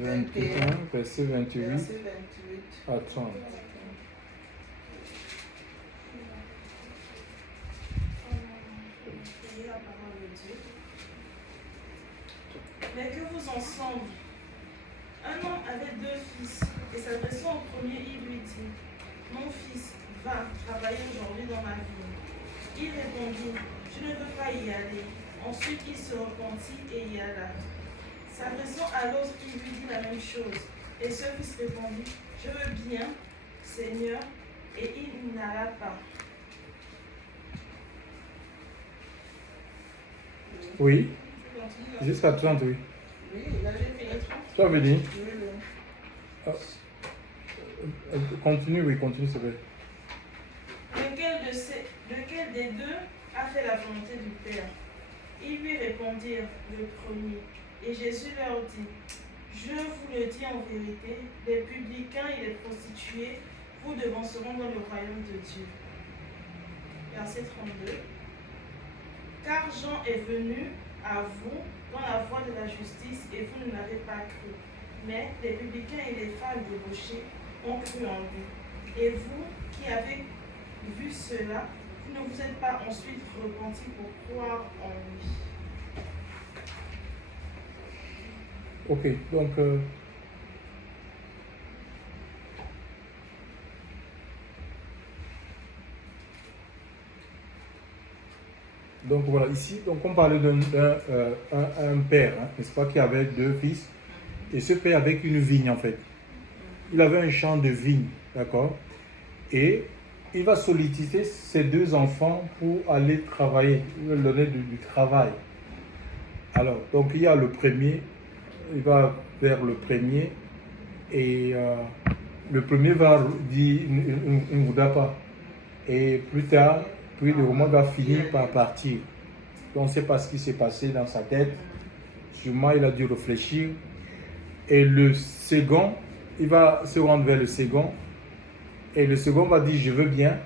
21, verset 28 à 30. Mais que vous ensemble, un homme avait 2 fils, et s'adressant au premier, il lui dit, mon fils, va travailler aujourd'hui dans ma vigne. Il répondit, je ne veux pas y aller. Ensuite, il se repentit et y alla. S'adressant à l'autre, il lui dit la même chose. Et ce fils répondit, je veux bien, Seigneur, et il n'alla pas. Oui, jusqu'à 30, oui. Oui, il avait fait 30. Tu avais dit? Oui. Continue, oui, continue, c'est vrai. Lequel des deux a fait la volonté du Père? Ils lui répondirent, le premier. Et Jésus leur dit, je vous le dis en vérité, les publicains et les prostituées vous devanceront dans le royaume de Dieu. Verset 32. Car Jean est venu à vous dans la voie de la justice et vous ne l'avez pas cru. Mais les publicains et les femmes débauchées ont cru en lui. Et vous qui avez vu cela, vous ne vous êtes pas ensuite repentis pour croire en lui. Ok, donc voilà, ici, donc on parlait d'un père, hein, n'est-ce pas, qui avait 2 fils, et ce père avec une vigne en fait. Il avait un champ de vigne, d'accord, et il va solliciter ses 2 enfants pour aller travailler, il va leur donner du travail. Alors, donc il y a le premier, il va vers le premier, et le premier va dire, il ne voudra pas. Et plus tard, puis le roman va finir par partir. Donc on ne sait pas ce qui s'est passé dans sa tête. Sûrement, il a dû réfléchir. Et le second, il va se rendre vers le second. Et le second va dire, je veux bien.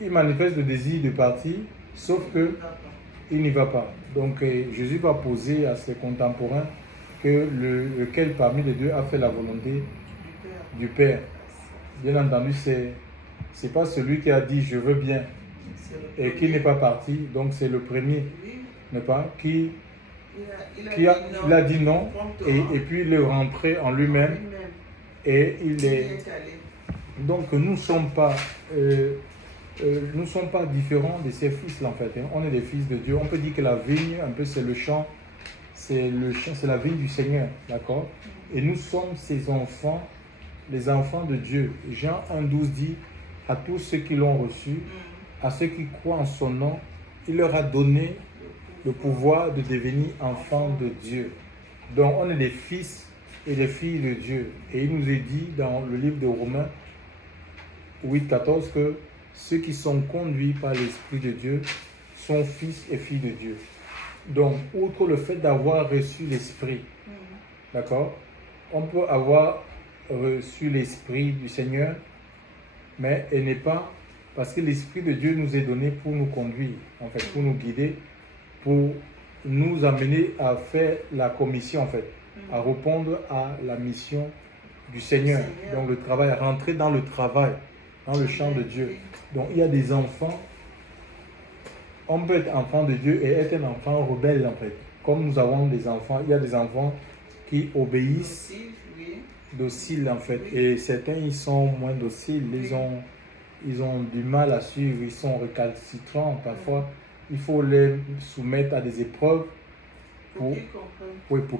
Il manifeste le désir de partir, sauf que il n'y va pas. Donc Jésus va poser à ses contemporains que lequel parmi les deux a fait la volonté du Père. Bien entendu, c'est pas celui qui a dit je veux bien et qui n'est pas parti, donc c'est le premier, n'est pas, qui a dit non et puis il est rentré en lui-même et il est. Donc nous ne sommes pas différents de ces fils-là en fait. Hein. On est des fils de Dieu. On peut dire que la vigne, un peu, c'est le champ, c'est la vigne du Seigneur, d'accord. Et nous sommes ses enfants, les enfants de Dieu. Jean 1,12 dit à tous ceux qui l'ont reçu, à ceux qui croient en son nom, il leur a donné le pouvoir de devenir enfants de Dieu. Donc on est des fils et des filles de Dieu. Et il nous est dit dans le livre de Romains 8,14 que ceux qui sont conduits par l'Esprit de Dieu sont fils et filles de Dieu. Donc, outre le fait d'avoir reçu l'Esprit, d'accord, on peut avoir reçu l'Esprit du Seigneur, mais elle n'est pas, parce que l'Esprit de Dieu nous est donné pour nous conduire, en fait, pour nous guider, pour nous amener à faire la commission, en fait, à répondre à la mission du Seigneur. Donc, le travail, à rentrer dans le travail, dans le champ de Dieu. Donc, il y a des enfants, on peut être enfant de Dieu et être un enfant rebelle, en fait. Comme nous avons des enfants, il y a des enfants qui obéissent, dociles, en fait. Et certains, ils sont moins dociles, ils ont du mal à suivre, ils sont récalcitrants. Parfois, il faut les soumettre à des épreuves pour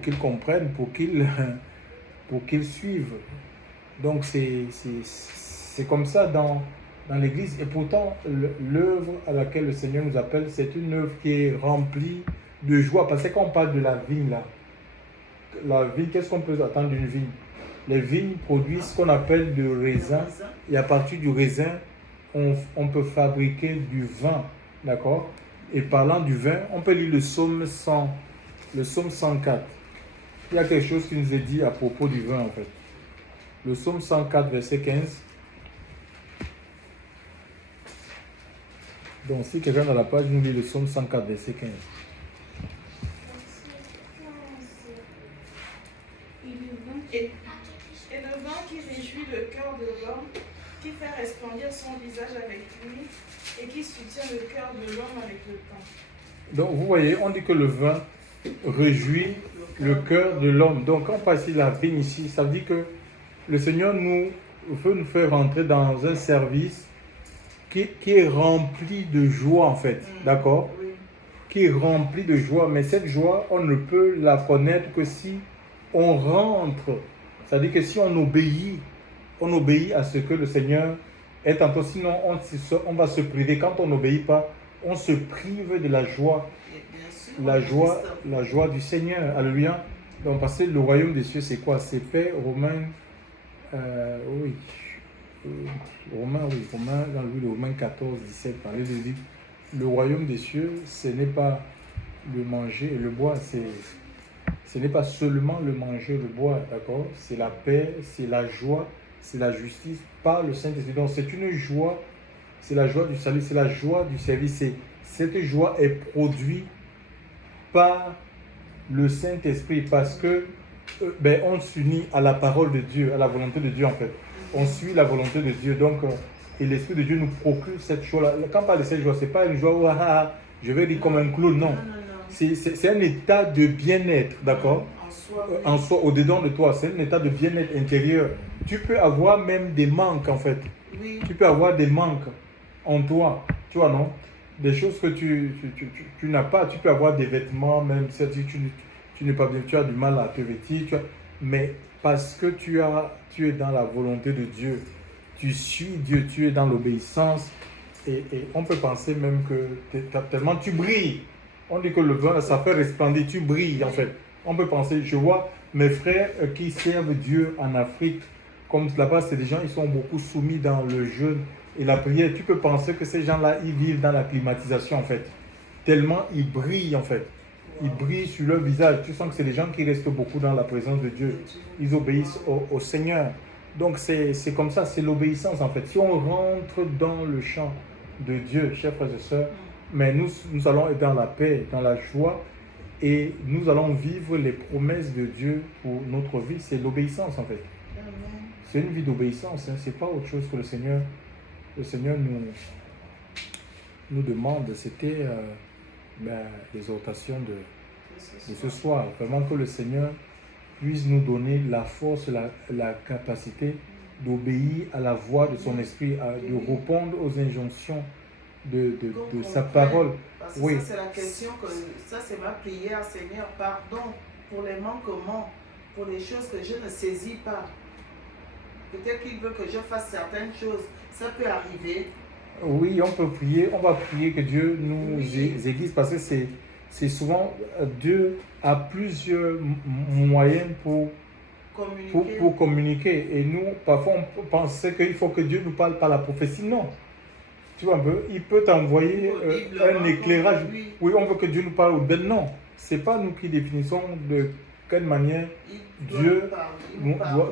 qu'ils comprennent, pour qu'ils suivent. Donc, c'est comme ça dans l'Église. Et pourtant, l'œuvre à laquelle le Seigneur nous appelle, c'est une œuvre qui est remplie de joie. Parce que quand on parle de la vigne, là, la vigne, qu'est-ce qu'on peut attendre d'une vigne? Les vignes produisent ce qu'on appelle du raisin. Et à partir du raisin, on peut fabriquer du vin. D'accord? Et parlant du vin, on peut lire le psaume 100, le psaume 104. Il y a quelque chose qui nous est dit à propos du vin, en fait. Le psaume 104, verset 15. Donc, si quelqu'un dans la page nous lit le psaume 104, verset 15. Et le vent qui réjouit le cœur de l'homme, qui fait resplendir son visage avec lui et qui soutient le cœur de l'homme avec le temps. Donc vous voyez, on dit que le vin réjouit le cœur de l'homme. Donc quand on passe ici la vigne ici, ça veut dire que le Seigneur veut nous faire rentrer dans un service qui est rempli de joie en fait, d'accord? Oui. Qui est rempli de joie, mais cette joie, on ne peut la connaître que si on rentre. C'est-à-dire que si on obéit à ce que le Seigneur est en toi, sinon on va se priver. Quand on n'obéit pas, on se prive de la joie. Et bien sûr, La joie du Seigneur. Alléluia. Donc, parce que le royaume des cieux, c'est quoi? C'est fait, Romains, oui. Romains, dans le livre de Romains 14, 17, parler de dire, le royaume des cieux, ce n'est pas le manger et le boire, ce n'est pas seulement le manger et le boire, d'accord? C'est la paix, c'est la joie, c'est la justice par le Saint-Esprit. Donc, c'est une joie, c'est la joie du salut, c'est la joie du service. Cette joie est produite par le Saint-Esprit parce que on s'unit à la parole de Dieu, à la volonté de Dieu en fait. On suit la volonté de Dieu. Donc, et l'Esprit de Dieu nous procure cette joie-là. Quand on parle de cette joie, ce n'est pas une joie où je vais dire comme un clown, non. C'est un état de bien-être, d'accord? En soi, au-dedans de toi, c'est un état de bien-être intérieur. Tu peux avoir même des manques en fait. Oui. Tu peux avoir des manques en toi, tu vois, non? Des choses que tu n'as pas. Tu peux avoir des vêtements, même si tu n'es pas bien, tu as du mal à te vêtir, mais parce que tu es dans la volonté de Dieu, tu suis Dieu, tu es dans l'obéissance, et on peut penser même que tellement tu brilles. On dit que le vin, ça fait resplendir, tu brilles en fait. On peut penser, je vois mes frères qui servent Dieu en Afrique, comme là-bas, c'est des gens, ils sont beaucoup soumis dans le jeûne et la prière. Tu peux penser que ces gens-là, ils vivent dans la climatisation en fait. Tellement ils brillent en fait. Ils brillent sur leur visage. Tu sens que c'est des gens qui restent beaucoup dans la présence de Dieu. Ils obéissent au Seigneur. Donc c'est comme ça, c'est l'obéissance en fait. Si on rentre dans le champ de Dieu, chers frères et sœurs, mais nous allons être dans la paix, dans la joie, et nous allons vivre les promesses de Dieu pour notre vie. C'est l'obéissance en fait. C'est une vie d'obéissance. Hein. Ce n'est pas autre chose que le Seigneur nous demande. C'était l'exhortation de ce soir. Vraiment que le Seigneur puisse nous donner la force, la capacité d'obéir à la voix de son esprit, de répondre aux injonctions de sa parole. Parce que oui. Ça, c'est la question, ça c'est ma prière, Seigneur, pardon pour les manquements, pour les choses que je ne saisis pas. Peut-être qu'il veut que je fasse certaines choses, ça peut arriver. Oui, on peut prier, on va prier que Dieu nous aiguise parce que c'est souvent Dieu a plusieurs moyens pour communiquer. Et nous, parfois, on pense qu'il faut que Dieu nous parle par la prophétie. Non. Tu vois un peu, il peut t'envoyer un éclairage. Oui, on veut que Dieu nous parle. Ben non, ce n'est pas nous qui définissons de quelle manière Dieu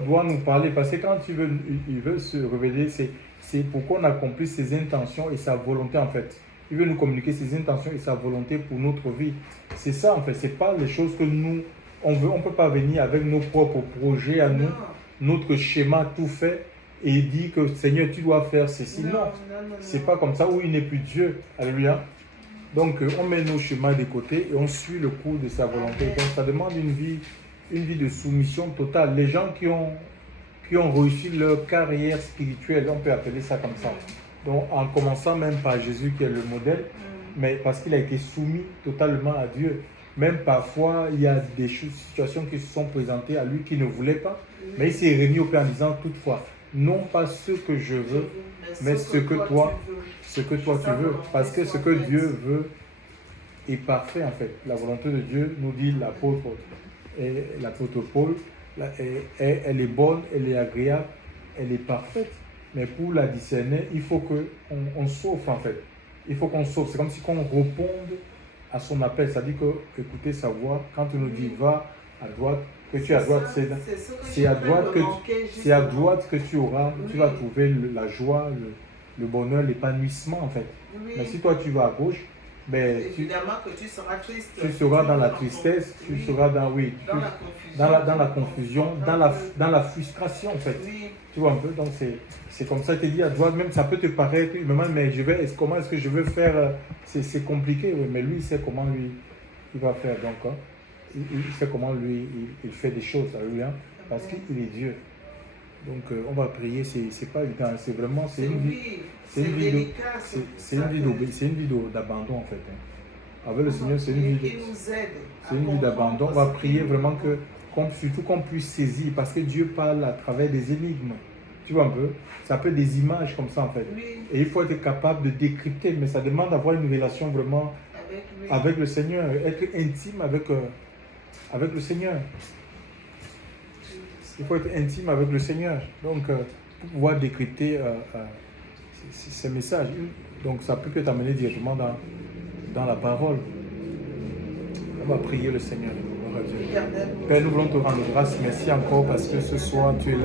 doit nous parler. Parce que quand il veut se révéler, c'est pour qu'on accomplisse ses intentions et sa volonté en fait. Il veut nous communiquer ses intentions et sa volonté pour notre vie. C'est ça en fait, ce n'est pas les choses que nous, on veut. On ne peut pas venir avec nos propres projets à nous, notre schéma tout fait et dire que Seigneur, tu dois faire ceci. Non, c'est pas comme ça où il n'est plus Dieu. Alléluia. Donc on met nos schémas de côté et on suit le cours de sa volonté. Donc ça demande une vie de soumission totale. Les gens qui ont réussi leur carrière spirituelle, on peut appeler ça comme ça. Donc en commençant même par Jésus qui est le modèle, mais parce qu'il a été soumis totalement à Dieu. Même parfois, il y a des situations qui se sont présentées à lui qu'il ne voulait pas, mais il s'est remis au Père en disant toutefois, non pas ce que je veux, mais ce que toi tu veux. Parce que ce que Dieu veut est parfait en fait. La volonté de Dieu, nous dit l'apôtre Paul, elle est bonne, elle est agréable, elle est parfaite. Mais pour la discerner, il faut qu'on souffre en fait. Il faut qu'on souffre. C'est comme si on réponde à son appel. Ça dit que écouter sa voix, quand on nous dit va à droite, que tu es à droite, c'est à droite que tu auras, tu vas trouver la joie, le bonheur, l'épanouissement en fait. Mais si toi tu vas à gauche, ben, Évidemment que tu seras triste. tu seras dans la ton- tristesse, tu oui, seras dans, oui, dans la confusion. dans la confusion, dans la frustration en fait. Oui, Tu vois un peu, donc c'est comme ça, tu te dis à toi même, ça peut te paraître, mais comment est-ce que je veux faire, c'est compliqué, oui, mais lui, il sait comment lui, il va faire, donc, hein, il sait comment lui, il fait des choses, alléluia, parce qu'il est Dieu. Donc, on va prier, c'est pas évident, c'est vraiment, c'est une vie, oui, c'est une vie délicat. c'est une vie d'abandon en fait. Hein. Avec le Seigneur, c'est une vie qui nous aide. c'est une vie d'abandon. On va prier vraiment surtout qu'on puisse saisir, parce que Dieu parle à travers des énigmes. Tu vois un peu? Ça peut être des images comme ça en fait. Oui, Et il faut être capable de décrypter, mais ça demande d'avoir une relation vraiment avec lui. avec le Seigneur, être intime avec le Seigneur. Il faut être intime avec le Seigneur. Donc, pour pouvoir décrypter ces messages. Donc, ça peut que t'amener directement dans la parole. On va prier le Seigneur. Gloire à Dieu. Éternel, Père, nous voulons te rendre grâce. Merci encore parce que ce soir, tu es là.